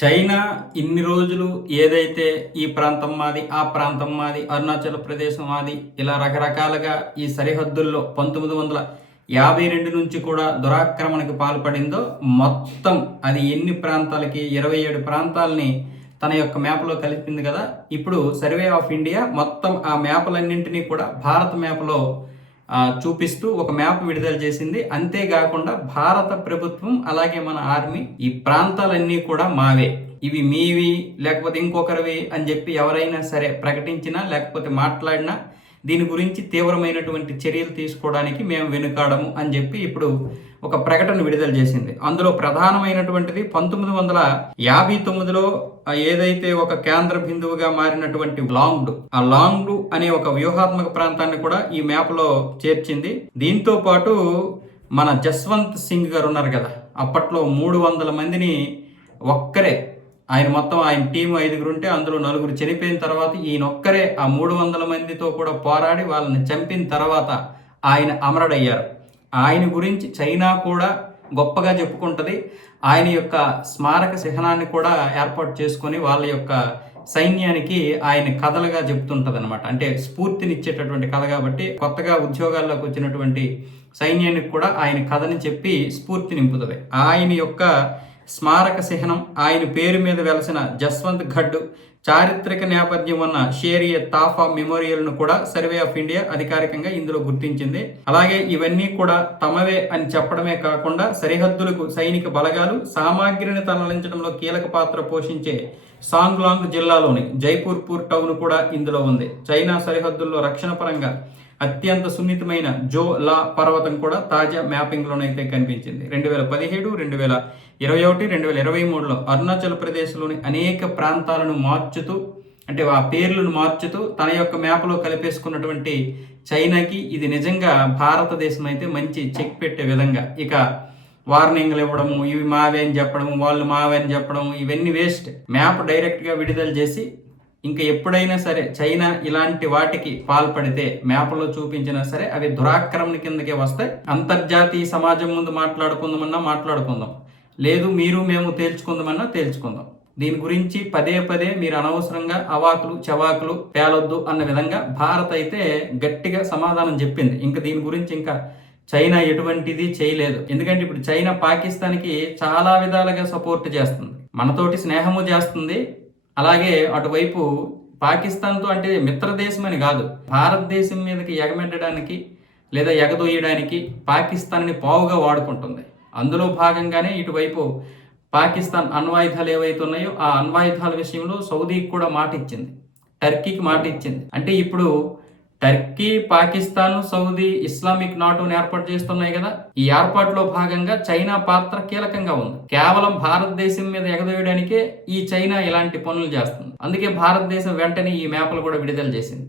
China ఇన్ని రోజులు ఏదైతే ఈ ప్రాంతం మాది, ఆ ప్రాంతం మాది, అరుణాచల్ ప్రదేశ్ మాది, ఇలా రకరకాలుగా ఈ సరిహద్దుల్లో 1952 నుంచి కూడా దురాక్రమణకు పాల్పడిందో మొత్తం అది ఎన్ని ప్రాంతాలకి 27 ప్రాంతాలని తన యొక్క మ్యాప్లో కలిపింది కదా. ఇప్పుడు సర్వే ఆఫ్ ఇండియా మొత్తం ఆ మ్యాప్లన్నింటినీ కూడా భారత మ్యాప్లో చూపిస్తూ ఒక మ్యాప్ విడుదల చేసింది. అంతేకాకుండా భారత ప్రభుత్వం అలాగే మన ఆర్మీ ఈ ప్రాంతాలన్నీ కూడా మావే, ఇవి మీవి లేకపోతే ఇంకొకరివి అని చెప్పి ఎవరైనా సరే ప్రకటించినా లేకపోతే మాట్లాడినా దీని గురించి తీవ్రమైనటువంటి చర్యలు తీసుకోవడానికి మేము వెనుకాడము అని చెప్పి ఇప్పుడు ఒక ప్రకటన విడుదల చేసింది. అందులో ప్రధానమైనటువంటిది 1959లో ఏదైతే ఒక కేంద్ర బిందువుగా మారినటువంటి లాంగ్డు అనే ఒక వ్యూహాత్మక ప్రాంతాన్ని కూడా ఈ మ్యాప్ లో చేర్చింది. దీంతో పాటు మన జస్వంత్ సింగ్ గారు ఉన్నారు కదా, అప్పట్లో 300 మందిని ఒక్కరే, ఆయన టీం 5 ఉంటే అందులో 4 చనిపోయిన తర్వాత ఈయనొక్కరే ఆ 300 మందితో కూడా పోరాడి వాళ్ళని చంపిన తర్వాత ఆయన అమరుడయ్యారు. ఆయన గురించి చైనా కూడా గొప్పగా చెప్పుకుంటుంది. ఆయన యొక్క స్మారక చిహ్నాన్ని కూడా ఏర్పాటు చేసుకొని వాళ్ళ యొక్క సైన్యానికి ఆయన కథలుగా చెప్తుంటది అనమాట. అంటే స్ఫూర్తినిచ్చేటటువంటి కథ కాబట్టి కొత్తగా ఉద్యోగాల్లోకి వచ్చినటువంటి సైన్యానికి కూడా ఆయన కథని చెప్పి స్ఫూర్తి నింపుతుంది. ఆయన యొక్క స్మారక చిహ్నం, ఆయన పేరు మీద వెలసిన జస్వంత్ ఘడ్ చారిత్రక నేపథ్యం ఉన్న షేరియే తాఫా మెమోరియల్ను కూడా సర్వే ఆఫ్ ఇండియా అధికారికంగా ఇందులో గుర్తించింది. అలాగే ఇవన్నీ కూడా తమవే అని చెప్పడమే కాకుండా సరిహద్దులకు సైనిక బలగాలు సామాగ్రిని తరలించడంలో కీలక పాత్ర పోషించే సాంగ్లాంగ్ జిల్లాలోని జైపూర్ టౌన్ కూడా ఇందులో ఉంది. చైనా సరిహద్దుల్లో రక్షణ పరంగా అత్యంత సున్నితమైన జో లా పర్వతం కూడా తాజా మ్యాపింగ్లోనైతే కనిపించింది. 2017, 2021, 2023లో అరుణాచల్ ప్రదేశ్లోని అనేక ప్రాంతాలను మార్చుతూ, అంటే ఆ పేర్లను మార్చుతూ తన యొక్క మ్యాప్లో కలిపేసుకున్నటువంటి చైనాకి ఇది నిజంగా భారతదేశం అయితే మంచి చెక్ పెట్టే విధంగా, ఇక వార్నింగ్లు ఇవ్వడము, ఇవి మావే అని చెప్పడము, వాళ్ళు మావే అని చెప్పడం, ఇవన్నీ వేస్ట్. మ్యాప్ డైరెక్ట్గా విడుదల చేసి ఇంకా ఎప్పుడైనా సరే చైనా ఇలాంటి వాటికి పాల్పడితే మ్యాప్లో చూపించినా సరే అవి దురాక్రమణ కిందకే వస్తాయి. అంతర్జాతీయ సమాజం ముందు మాట్లాడుకుందాం, లేదు మీరు మేము తేల్చుకుందామన్నా తేల్చుకుందాం. దీని గురించి పదే మీరు అనవసరంగా అవాకులు చవాకులు పేలొద్దు అన్న విధంగా భారత్ అయితే గట్టిగా సమాధానం చెప్పింది. ఇంకా దీని గురించి ఇంకా చైనా ఎటువంటిది చేయలేదు. ఎందుకంటే ఇప్పుడు చైనా పాకిస్తాన్కి చాలా విధాలుగా సపోర్ట్ చేస్తుంది, మనతోటి స్నేహము చేస్తుంది. అలాగే అటువైపు పాకిస్తాన్తో అంటే మిత్రదేశం అని కాదు, భారతదేశం మీదకి ఎగమెట్టడానికి లేదా ఎగదొయ్యడానికి పాకిస్తాన్ని పావుగా వాడుకుంటుంది. అందులో భాగంగానే ఇటువైపు పాకిస్తాన్ అణ్వాయుధాలు ఏవైతే ఉన్నాయో ఆ అణ్వాయుధాల విషయంలో సౌదీకి కూడా మాట ఇచ్చింది, టర్కీకి మాట ఇచ్చింది. అంటే ఇప్పుడు టర్కీ, పాకిస్తాన్, సౌదీ ఇస్లామిక్ నాటోని ఏర్పాటు చేస్తున్నాయి కదా. ఈ ఏర్పాటులో భాగంగా చైనా పాత్ర కీలకంగా ఉంది. కేవలం భారతదేశం మీద ఎగదోయడానికే ఈ చైనా ఇలాంటి పనులు చేస్తుంది. అందుకే భారతదేశం వెంటనే ఈ మ్యాప్లు కూడా విడుదల చేసింది.